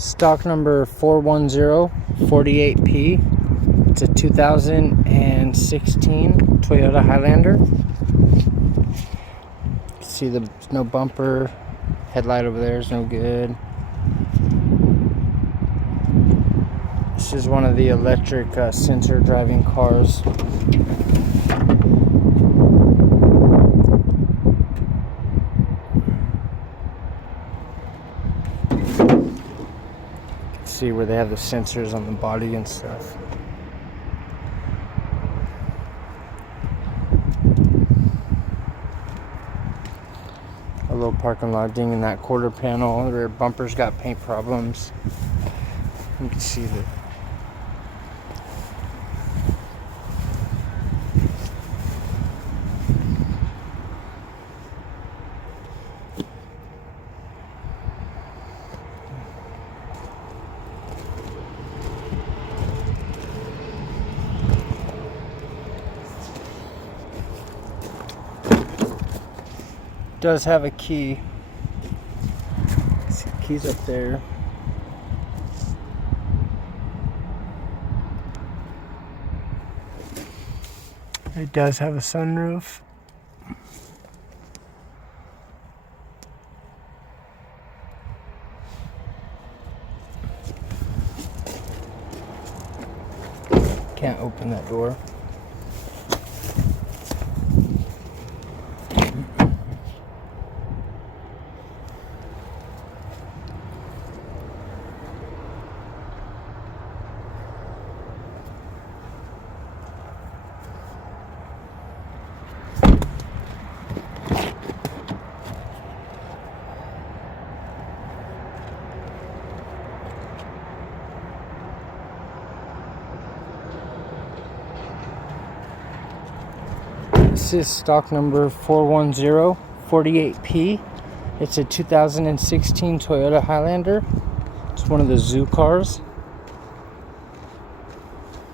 Stock number 41048P. It's a 2016 Toyota Highlander. See, there's no bumper. Headlight over there is no good. This is one of the electric sensor driving cars. See where they have the sensors on the body and stuff. A little parking lot ding in that quarter panel. Their bumpers got paint problems. You can see that. Does have a key. See, keys up there. It does have a sunroof. Can't open that door. This is stock number 41048P. It's a 2016 Toyota Highlander. It's one of the zoo cars.